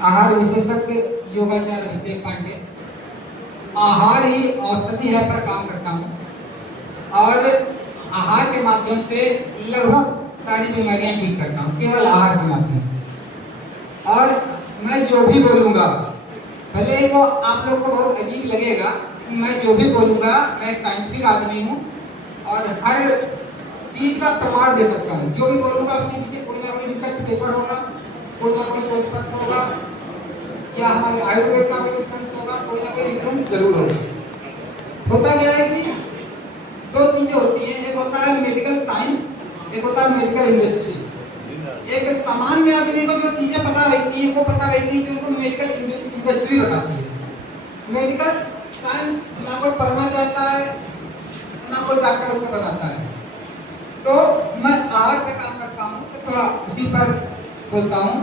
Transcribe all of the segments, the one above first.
आहार विशेषज्ञ योगाचार्य अभिषेक पांडे। आहार ही औषधि है पर काम करता हूँ और आहार के माध्यम से लगभग सारी बीमारियां ठीक करता हूँ, केवल आहार के माध्यम से। और मैं जो भी बोलूँगा, भले ही वो आप लोग को बहुत अजीब लगेगा, मैं जो भी बोलूँगा, मैं साइंटिफिक आदमी हूँ और हर चीज़ का प्रमाण दे सकता हूँ। जो भी बोलूँगा अपने पीछे कोई ना कोई रिसर्च पेपर होगा, कोई ना कोई शोध पत्र होगा, या हमारे आयुर्वेद का कोई रेफरेंस होगा, कोई ना कोई रेफरेंस जरूर होगा। होता क्या है कि दो चीजें होती हैं, एक होता है मेडिकल साइंस, एक होता है मेडिकल इंडस्ट्री। एक सामान्य आदमी को जो चीजें पता रहती हैं वो पता रहती है कि उनको मेडिकल इंडस्ट्री बताती है। मेडिकल साइंस ना कोई पढ़ना चाहता है, ना कोई डॉक्टर उसको बताता है। तो मैं आहार पे काम करता हूँ, तो थोड़ा उसी पर बोलता हूँ।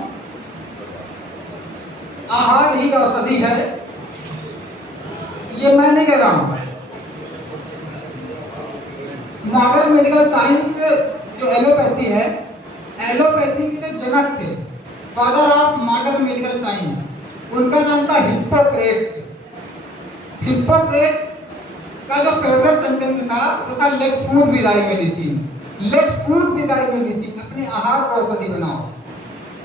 आहार ही औषधि है, ये मैं नहीं कह रहा हूँ। मॉडर्न मेडिकल साइंस जो एलोपैथी है, एलोपैथी के जो जनक थे, father of modern medical science, उनका नाम था हिप्पोक्रेट्स। हिप्पोक्रेट्स का जो फेवरेट सेंटेंस था वो था let food be thy medicine. Let food be thy medicine, अपने आहार को औषधि बनाओ।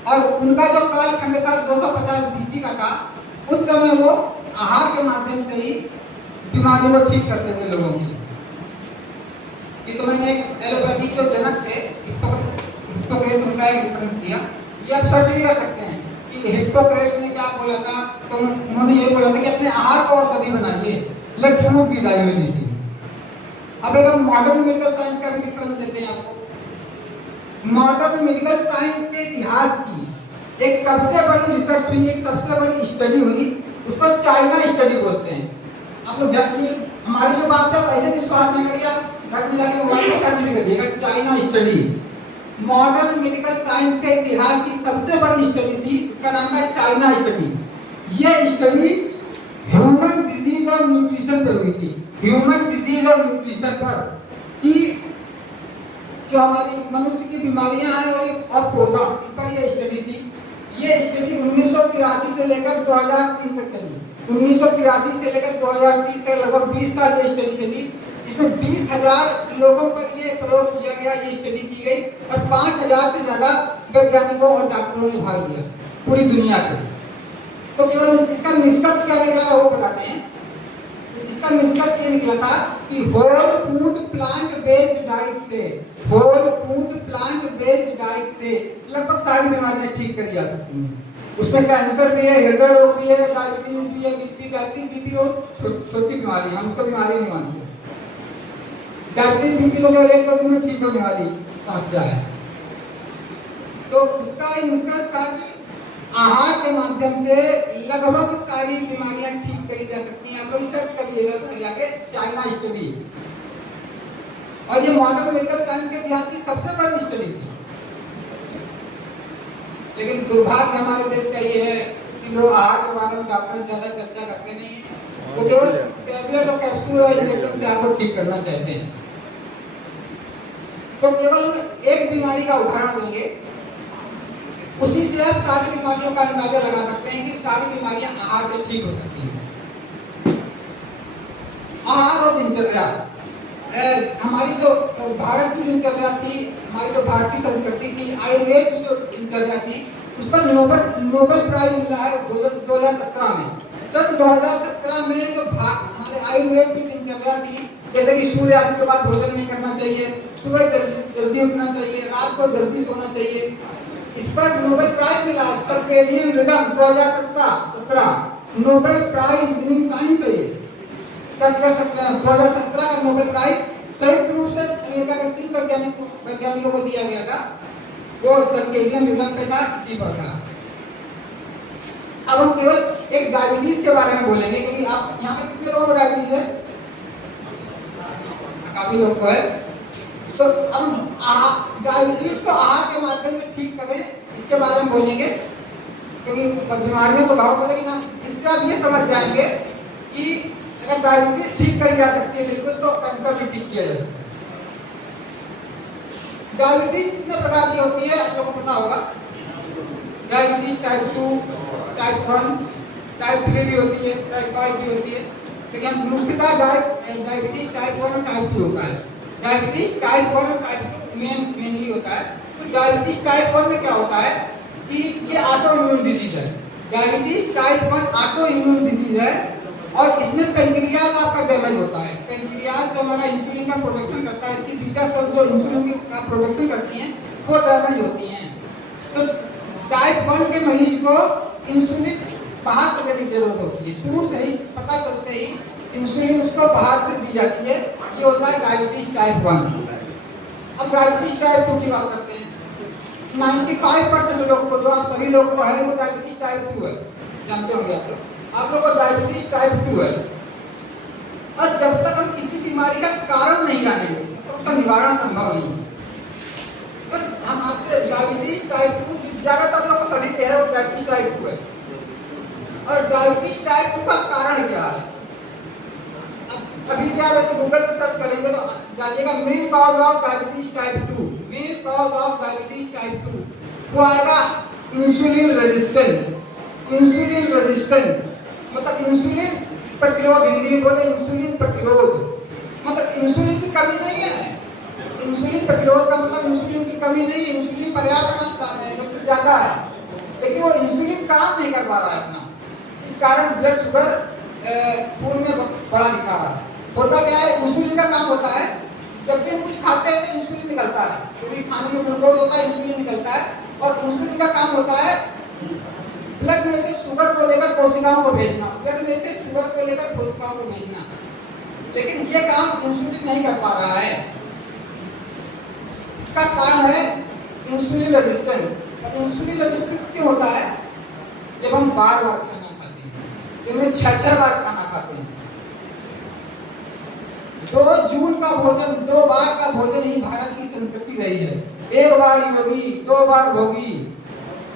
और उनका जो कालखंड था 250 बीसी का था। उस समय वो आहार के माध्यम से ही बीमारियों को ठीक करते थे लोगों की। ये तो मैंने एक एलोपैथी जो जनक थे हिप्पोक्रेट्स, उनका एक रेफरेंस दिया। ये आप सर्च भी कर सकते हैं कि हिप्पोक्रेट्स ने क्या बोला था। तो उन्होंने ये बोला था कि अपने आहार को औषधि बनाइए, let food be thy medicine. अब एक हम मॉडर्न मेडिकल साइंस का भी रेफरेंस देते हैं आपको। मॉडर्न मेडिकल साइंस के इतिहास की एक सबसे बड़ी रिसर्च हुई, एक सबसे बड़ी स्टडी हुई, उसको चाइना स्टडी बोलते हैं। आप लोग जानिए, हमारी जो बात है ऐसे विश्वास न करिए, आप घर में जाके मोबाइल में सर्च भी करिएगा China study. Modern medical science के इतिहास की सबसे बड़ी स्टडी थी, उसका नाम था चाइना स्टडी। यह स्टडी ह्यूमन डिजीज और न्यूट्रिशन पर हुई थी। ह्यूमन डिजीज और न्यूट्रिशन पर कि जो हमारी मनुष्य की बीमारियां हैं और पोषण, इस पर यह स्टडी थी। ये स्टडी 1983 से लेकर 2003 तक चली। 1983 से लेकर 2003 तक लगभग 20 साल ये स्टडी चली। इसमें 20,000 लोगों पर ये प्रयोग किया गया, ये स्टडी की गई और 5,000 से ज्यादा वैज्ञानिकों और डॉक्टरों ने भाग लिया पूरी दुनिया के। तो केवल इसका निष्कर्ष क्या निकला था वो बताते हैं। इसका निष्कर्ष ये निकला था कि whole food plant based diet से, whole food plant based diet से लगभग सारी बीमारियां ठीक करी जा सकती हैं। उसमें कैंसर भी है, हृदय रोग भी है, डायबिटीज भी है, बीपी बहुत छोटी बीमारी है, हम उसको बीमारी नहीं मानते। डायबिटीज बीपी तो एक दो दिन में ठीक होने वाली समस्या है। तो इसका निष्कर्ष था कि आहार के माध्यम से लगभग सारी बीमारियां ठीक करी जा सकती हैं। आप लोग सर्च करिएगा तो जाके चाइना स्टडी। और ये मॉडर्न मेडिकल साइंस के इतिहास की सबसे बड़ी स्टडी थी। लेकिन दुर्भाग्य हमारे देश का ये है कि लोग आहार के बारे में डॉक्टर ज्यादा चर्चा करते नहीं है। वो केवल टैबलेट और कैप्सूल और इंजेक्शन से आपको ठीक करना चाहते हैं। तो केवल हम एक बीमारी का उदाहरण देंगे, उसी से आप सारी बीमारियों का अंदाजा लगा सकते हैं कि सारी बीमारियां आहार से ठीक हो सकती हैं। आहार और दिनचर्या, हमारी जो भारत की दिनचर्या थी, हमारी जो भारतीय संस्कृति थी, आयुर्वेद की जो दिनचर्या थी, उस पर नोबेल प्राइज मिला है 2017 में। सन 2017 में जो हमारे आयुर्वेद की दिनचर्या थी, जैसे कि सूर्यास्त के बाद भोजन नहीं करना चाहिए, सुबह जल्दी उठना चाहिए, रात को जल्दी सोना चाहिए, इस पर नोबेल प्राइज मिला। Circadian rhythm 2017 Nobel prize winning science है। ये सर्च कर सकते हैं। 2017 का नोबेल प्राइज संयुक्त रूप से अमेरिका के 3 वैज्ञानिकों को दिया गया था। वो सर्केडियन रिदम पे था, इसी पर था। अब हम केवल एक डायबिटीज के बारे में बोलेंगे, क्योंकि आप यहाँ पे कितने लोगों को डायबिटीज है? काफी लोग को है। तो हम डायबिटीज को आहार के माध्यम से ठीक करें, इसके बारे में बोलेंगे, क्योंकि बीमारियों तो बहुत है, लेकिन इससे आप ये समझ जाएंगे कि अगर डायबिटीज ठीक करी जा सकती है बिल्कुल, तो कैंसर भी ठीक किया जा सकता है। डायबिटीज कितने प्रकार की होती है आप लोगों को पता होगा। डायबिटीज टाइप 2, टाइप 1, टाइप 3 भी होती है, टाइप 5 भी होती है। लेकिन मुख्यतः डायबिटीज टाइप 1 और टाइप 2 होता है। डायबिटीज टाइप 1 और टाइप 2 मेनली होता है। तो डायबिटीज टाइप 1 में क्या होता है कि ये ऑटो इम्यून डिजीज है। Diabetes type 1 auto immune disease है और इसमें पेनक्रियाज आपका डैमेज होता है। पेनक्रियाज जो हमारा इंसुलिन का प्रोडक्शन करता है, इसकी बीटा सेल्स जो इंसुलिन का प्रोडक्शन करती हैं वो डैमेज होती हैं। तो टाइप 1 के मरीज को इंसुलिन बाहर से लेने की जरूरत होती है। शुरू से ही पता चलते ही इंसुलिन उसको बाहर से दी जाती है। ये होता है डायबिटीज टाइप 1। अब डायबिटीज टाइप 2 की बात करते हैं। 95% लोग को, जो आप सभी लोग को है, वो डायबिटीज टाइप 2 है। जानते होंगे आप लोग को डायबिटीज टाइप 2 है। और जब तक हम किसी बीमारी का कारण नहीं जानेंगे तो उसका निवारण संभव नहीं है। तो हम आपसे डायबिटीज टाइप 2 ज्यादातर लोग को सभी के है, वो डायबिटीज टाइप 2 है। और डायबिटीज टाइप 2 का कारण क्या है? अभी क्या है, गूगल पे सर्च करेंगे तो जानिएगा main cause of diabetes type 2, main cause of diabetes type 2 वो आएगा इंसुलिन रेजिस्टेंस। इंसुलिन रेजिस्टेंस मतलब इंसुलिन प्रतिरोध, हिंदी में बोले इंसुलिन प्रतिरोध। मतलब इंसुलिन की कमी नहीं है। इंसुलिन प्रतिरोध का मतलब इंसुलिन की कमी नहीं है, इंसुलिन पर्याप्त मात्रा में है, मतलब ज्यादा है, लेकिन वो इंसुलिन काम नहीं कर पा रहा है अपना। इस कारण ब्लड शुगर खून में बड़ा दिखा रहा है। होता क्या है, इंसुलिन का काम होता है जब भी हम कुछ खाते हैं तो इंसुलिन निकलता है, क्योंकि खाने में ग्लूकोज होता है, इंसुलिन निकलता है। और इंसुलिन का काम होता है ब्लड में से शुगर को लेकर कोशिकाओं को भेजना, ब्लड में से शुगर को लेकर कोशिकाओं को भेजना। लेकिन ये काम इंसुलिन नहीं कर पा रहा है। इसका कारण है इंसुलिन रेजिस्टेंस। और इंसुलिन रेजिस्टेंस क्यों होता है? जब हम बार बार खाना खाते हैं, दिन में 6 बार खाना खाते हैं। 2 जून का भोजन, 2 बार का भोजन ही भारत की संस्कृति रही है। 1 बार योगी, 2 बार भोगी,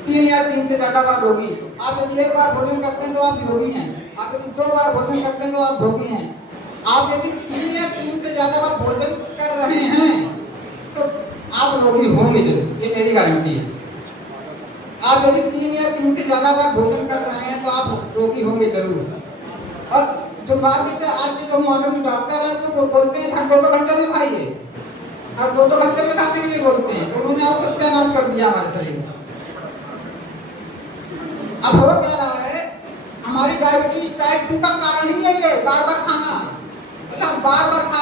3 या 3 से ज्यादा बार भोगी। आप यदि 1 बार भोजन करते हैं तो आप योगी हैं। आप यदि 2 बार भोजन करते हैं तो आप भोगी हैं। आप यदि 3 या 3 से ज्यादा बार भोजन कर रहे हैं तो आप रोगी होंगे जरूर, ये मेरी गारंटी है। आप यदि 3 या 3 से ज्यादा बार भोजन कर रहे हैं तो आप रोगी होंगे जरूर। और दुर्भाग्य से आज के जो मॉडर्न डॉक्टर हैं तो वो बोलते हैं हर 2 घंटे में खाइए, हर 2 घंटे में खाने के लिए बोलते हैं। तो उन्होंने आप सत्यानाश कर दिया हमारे शरीर का। अब हो क्या रहा है, हमारी डायबिटीज टाइप 2 का कारण ही है बार बार खाना। मतलब हम बार बार खा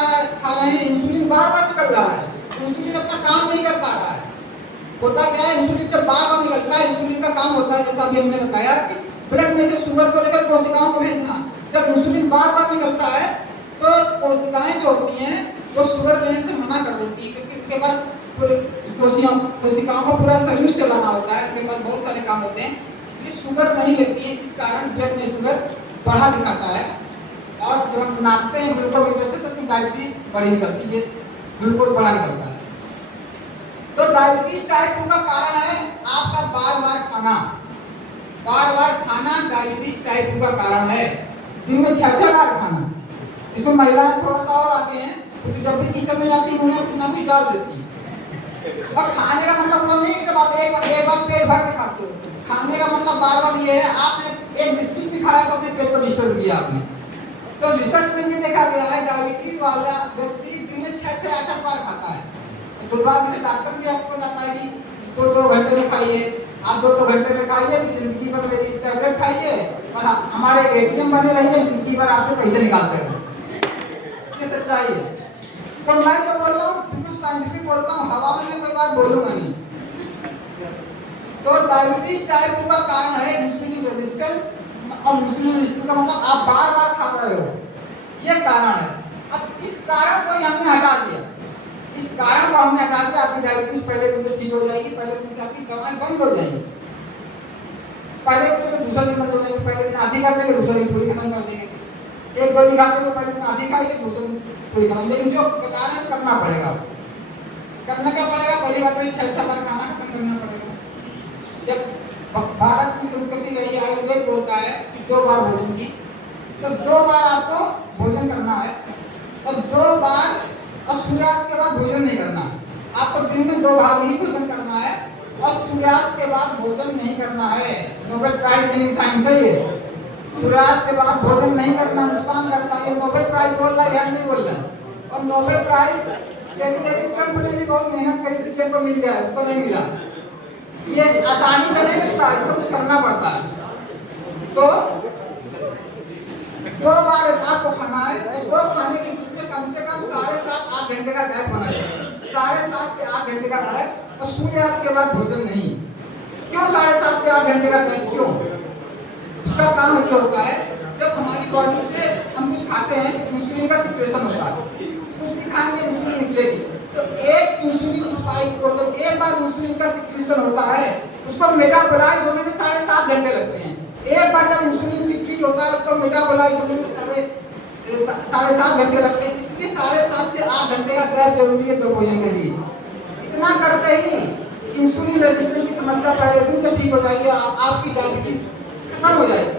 रहे हैं, इंसुलिन बार बार निकल रहा है, इंसुलिन अपना काम नहीं कर पा रहा है। होता क्या है, इंसुलिन जब बार बार निकलता है, इंसुलिन का काम होता है जैसा अभी हमने बताया कि ब्लड में से शुगर को लेकर कोशिकाओं को भेजना। जब इंसुलिन बार बार निकलता है तो कोशिकाएं जो होती हैं वो शुगर लेने से मना कर देती है, क्योंकि उनके पास कोशिकाओं को पूरा शरीर चलाना होता है, उनके पास बहुत सारे काम होते हैं, इसलिए शुगर नहीं लेती है। इस कारण ब्लड में शुगर बढ़ा दिखाता है। और जब हम नापते हैं ग्लूकोमीटर से तो डायबिटीज बड़ी निकलती है, ग्लूकोज बड़ा निकलता है। तो डायबिटीज टाइप 2 का कारण है आपका बार बार खाना। बार बार खाना डायबिटीज टाइप 2 का कारण है। दिन में 6 बार खाना। इसमें महिलाएं थोड़ा सा और आगे हैं, क्योंकि जब भी किचन में जाती हैं उन्हें कुछ ना कुछ डाल देती हैं। और खाने का मतलब वो नहीं कि जब आप एक बार पेट भर के खाते हो। खाने का मतलब बार बार ये है, आपने एक बिस्किट भी खाया तो अपने पेट को डिस्टर्ब किया आपने। तो रिसर्च में ये देखा गया है डायबिटीज वाला व्यक्ति दिन में 6 से 8 बार खाता है। दुर्भाग्य से डॉक्टर भी आपको बताता है कि 2 घंटे में खाइए, आप 2 घंटे में खाइए, जिंदगी भर मेरी टैबलेट खाइए और हमारे एटीएम बने रहिए, जिंदगी भर आपसे पैसे निकालते रहे। ये सच्चाई है। तो मैं जो बोल रहा हूँ बिल्कुल साइंटिफिक बोलता हूँ, हवा में कोई बात बोलूंगा नहीं। तो डायबिटीज टाइप 2 का कारण है इंसुलिन रेजिस्टेंस। और इंसुलिन रेजिस्टेंस का मतलब आप बार बार खा रहे हो, ये कारण है। अब इस कारण को हमने हटा दिया, इस कारण को हमने हटा दिया, आपकी डायबिटीज पहले दिन से ठीक हो जाएगी, पहले दिन से आपकी दवाएं बंद हो जाएंगी। पहले दिन तो दूसरा दिन बंद हो जाएगी, पहले दिन आधी कर देंगे, दूसरे दिन पूरी खत्म कर देंगे। एक गोली खाते तो पहले दिन आधी खाइए, दूसरे दिन पूरी खत्म। लेकिन जो बता रहे हैं करना पड़ेगा। करना क्या पड़ेगा? पहली बात तो 6 बार खाना खत्म करना पड़ेगा। जब भारत की संस्कृति रही है, आयुर्वेद बोलता है कि 2 बार भोजन की, तो 2 बार आपको भोजन करना है और 2 बार और सूर्यास्त के बाद भोजन नहीं करना है। आपको दिन में 2 बार ही भोजन करना है और सूर्यास्त के बाद भोजन नहीं करना है। नोबेल प्राइज विनिंग साइंस है ये। सूर्यास्त के बाद भोजन नहीं करना नुकसान करता है, ये नोबेल प्राइज बोल रहा है, हम नहीं बोल रहे। और नोबेल प्राइज ट्रम्प ने भी बहुत मेहनत करी थी, जिनको मिल गया, उसको नहीं मिला। ये आसानी से नहीं मिलता, इसको कुछ करना पड़ता है। तो 2 बार आपको खाना है, तो 2 खाने के बीच में कम से कम 7.5-8 घंटे का गैप होना चाहिए। 7.5 से 8 घंटे का गैप, और सूर्यास्त के बाद भोजन नहीं। क्यों 7.5 से 8 घंटे का गैप, क्यों? उसका काम ये होता है, जब हमारी बॉडी से हम कुछ खाते हैं तो इंसुलिन का सिक्रेशन होता है, कुछ भी खाएंगे इंसुलिन निकलेगी। तो एक इंसुलिन स्पाइक को, तो एक बार इंसुलिन का सिक्रेशन होता है, उसको मेटाबोलाइज होने में 7.5 घंटे लगते हैं। एक बार जब इंसुलिन सीक्रेट होता है, उसको मेटाबोलाइज होने में 7.5 घंटे लगते हैं। इसलिए 7.5 से 8 घंटे का गैप जरूरी है 2 भोजन के बीच। इतना करते ही इंसुलिन रेजिस्टेंस की समस्या पहले दिन से ठीक हो जाएगी, आपकी डायबिटीज खत्म हो जाएगी,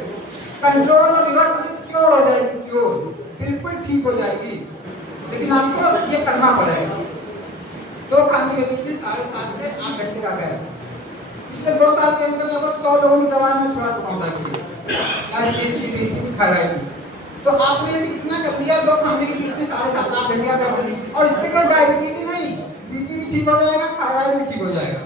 कंट्रोल और रिवर्स में क्योर हो जाएगी, क्योर बिल्कुल ठीक हो जाएगी। लेकिन आपको ये करना पड़ेगा। 2 खाने के बीच में 7.5 से 8 घंटे का गैप। पिछले 2 साल के अंदर लगभग 100 लोगों की दवा में छुड़ा चुका हूं डायबिटीज की, बीपी की, थायराइड की। तो आपने यदि इतना कर लिया 2 खाने के बीच में 7.5-8 घंटे का गैप, और इससे कोई डायबिटीज ही नहीं, बीपी भी ठीक हो जाएगा, थायराइड भी ठीक हो जाएगा।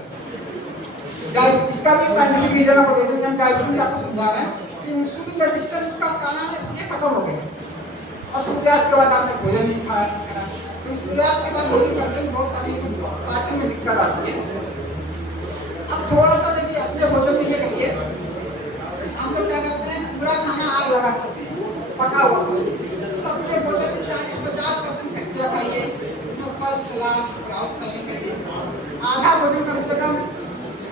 इसका भी साइंटिफिक रीजन आपको दे दें, डायबिटीज आपको समझा रहे हैं कि इंसुलिन रेजिस्टेंस का कारण है, ये खत्म हो गया। और सूर्यास्त के बाद आपने भोजन नहीं खाया करा, तो सूर्यास्त के बाद भोजन करते हैं बहुत सारी पाचन में दिक्कत आती है। अब थोड़ा सा देखिए अपने भोजन में ये करिए, हम लोग क्या करते हैं, पूरा खाना आग लगा करते हैं, पका हुआ। तो अपने भोजन में 40-50% कच्चा खाइए, उसमें फल, सलाद, स्प्राउट शामिल करिए। आधा भोजन कम से कम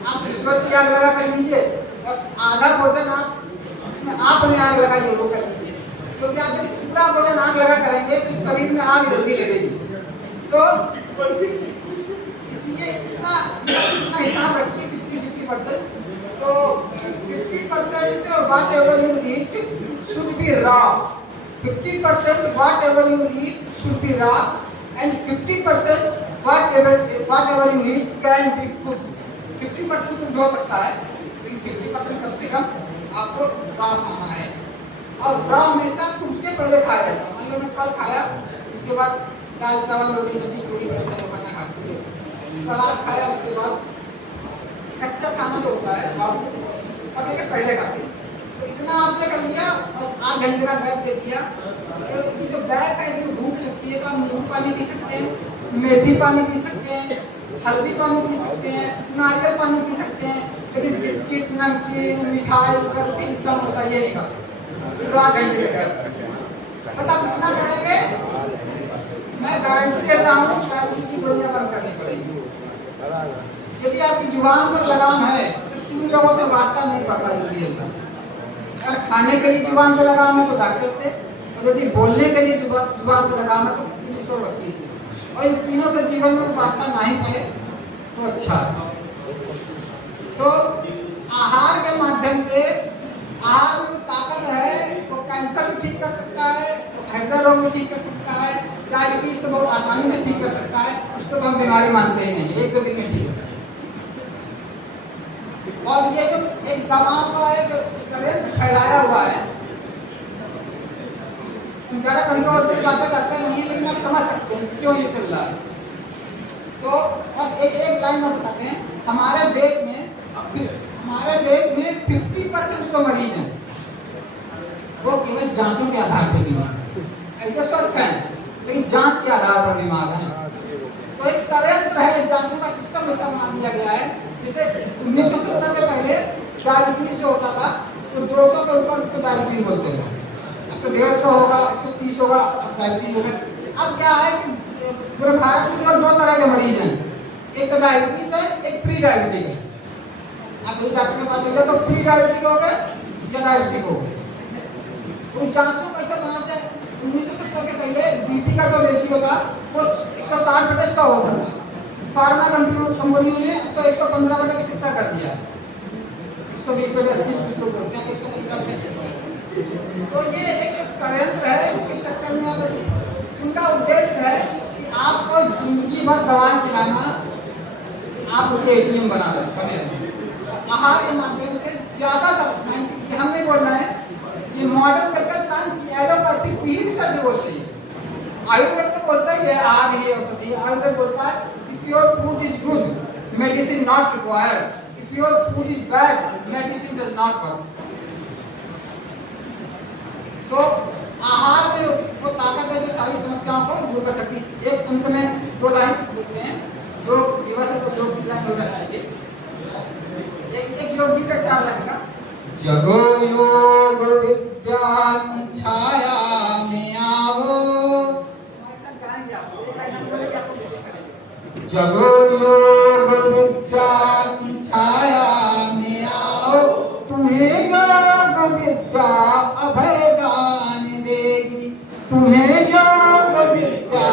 आप ईश्वर की आग लगा कर लीजिए, और आधा भोजन आप जिसमें आपने आग लगाई वो कर लीजिए। क्योंकि आप जब पूरा भोजन आग लगा करेंगे तो शरीर में आग जल्दी लगेगी। तो इसलिए इतना हिसाब रखिए, 50-50%। तो 50% whatever you eat should be raw, 50% whatever you eat should be raw, and 50% whatever you eat can be cooked। 50% कुछ हो सकता है, लेकिन 50% सबसे कम आपको रॉ खाना है। और रॉ हमेशा कुछ के पहले खाया जाता है। मान लो फल खाया, उसके बाद दाल चावल रोटी सब्जी पूरी पराठा बना खा, सलाद खाया, उसके बाद कच्चा खाना जो होता है रॉ पके के पहले खाते हैं। तो इतना आपने कर लिया और 8 घंटे का गैप दे दिया। तो ये जो गैप है, इसमें भूख लगती है तो आप नींबू पानी पी सकते हैं, मेथी पानी पी सकते हैं, हल्दी पानी पी सकते हैं, नारियल पानी पी सकते हैं। लेकिन बिस्किट, नमकीन, मिठाई, बर्फी, समोसा ये नहीं खा सकते। तो 8 घंटे का गैप बता कितना करेंगे, मैं गारंटी देता हूँ कि आप किसी गोलियां बंद करनी पड़ेगी। यदि आपकी जुबान पर लगाम है तो 3 लोगों से वास्ता नहीं पड़ता जल्दी जल्दी। अगर खाने के लिए जुबान पर लगाम है तो डॉक्टर से, और यदि बोलने के लिए जुबान पर लगाम है तो पुलिस और वकील से। और इन तीनों से जीवन में वास्ता नहीं पड़े तो अच्छा है। तो आहार के माध्यम से, आहार में ताकत है तो कैंसर भी ठीक कर सकता है, तो हृदय रोग भी ठीक कर सकता है, डायबिटीज को बहुत आसानी से ठीक कर सकता है। इसको तो हम बीमारी मानते ही नहीं, 1-2 दिन में ठीक होता है। और ये जो एक दवाओं का एक षड्यंत्र फैलाया हुआ है, ज्यादा कंट्रोल से बातें करते नहीं, लेकिन आप समझ सकते हैं क्यों ये चल रहा है। तो अब एक लाइन में बताते हैं, हमारे देश में 50% जो मरीज हैं वो केवल जांचों के आधार पर बीमार, ऐसे स्वस्थ हैं लेकिन जांच के आधार पर बीमार हैं। तो एक षड्यंत्र है, जांचों का सिस्टम ऐसा बना दिया गया है। जैसे 1970 के पहले डायबिटीज जो होता था तो 200 के ऊपर उसको डायबिटीज बोलते थे, अब तो 150 होगा, 130 होगा, अब डायबिटीज होगा। अब क्या है कि पूरे भारत में केवल 2 तरह के मरीज हैं, एक तो डायबिटीज है, एक प्री डायबिटिक है। अब डॉक्टर ने कहा तो प्री डायबिटिक हो गए या डायबिटिक हो गए। तो जांचों कैसे बनाते हैं, 1970 के पहले बीपी का जो रेशियो था वो 160/100 होता था। फार्मा कंपनियों ने अब तो 115/70 कर दिया, 120/80 कुछ लोग बोलते हैं, 115/70। तो ये एक षड्यंत्र है, इसके चक्कर में अब उनका उद्देश्य है कि आपको जिंदगी भर दवाएं पिलाना, आप एटीएम बना रहे बने रहे। आहार के माध्यम से ज्यादातर ये हमने बोलना है, ये मॉडर्न मेडिकल साइंस की एलोपैथिक की रिसर्च बोल रही है। आयुर्वेद तो बोलता ही है आहार ही औषधि। आयुर्वेद बोलता है if your food is good medicine not required, if your food is bad medicine does not work. तो आहार में वो ताकत है जो सारी समस्याओं को दूर कर सकती है। एक अंत में दो लाइन बोलते हैं जो दिवस है तो लोग लाइन हो जाना चाहिए। एक योगी का 4 लाइन का। जब योग विद्या की छाया में आओ, हमारे साथ गाएंगे आप, एक लाइन हम बोलेंगे आपको करेंगे। जब योग विद्या की छाया में आओ, तुम्हें योग विद्या अभय दान देगी, तुम्हें योग विद्या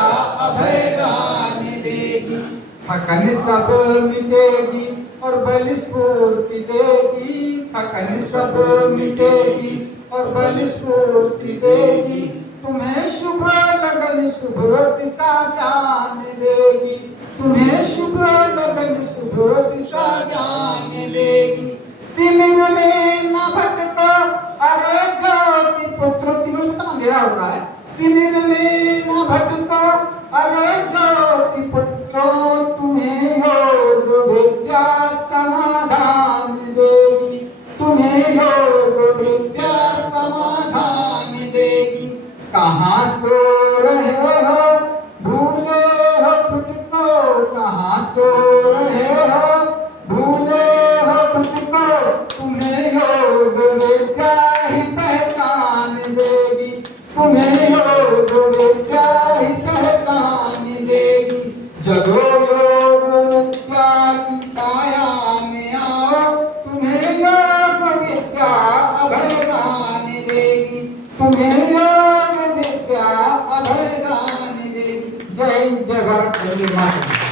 अभय दान देगी। थकन सब मिटेगी और बल स्फूर्ति देगी, थकन सब मिटेगी और बल स्फूर्ति देगी। तुम्हें शुभ लगन शुभ दिशा ज्ञान देगी, तुम्हें शुभ लगन शुभ दिशा ज्ञान देगी। तिमिर में न भटको अरे ज्योति पुत्र, तिमिर में तो अंधेरा हो रहा है, तिमिर में न भटको अरे ज्योति पुत्रो, तुम्हें योग विद्या समाधान देगी, तुम्हें योग विद्या समाधान देगी। कहाँ सो रहे हो भूले हो खुद को, कहाँ सो रहे हो भूले हो खुद को, तुम्हें योग विद्या ही पहचान देगी, तुम्हें योग विद्या ही पहचान देगी। जगो योग विद्या की छाया में आओ, तुम्हें योग विद्या अभय दान देगी, तुम्हें योग विद्या अभय दान देगी। जय जय भारत, वंदे मातरम।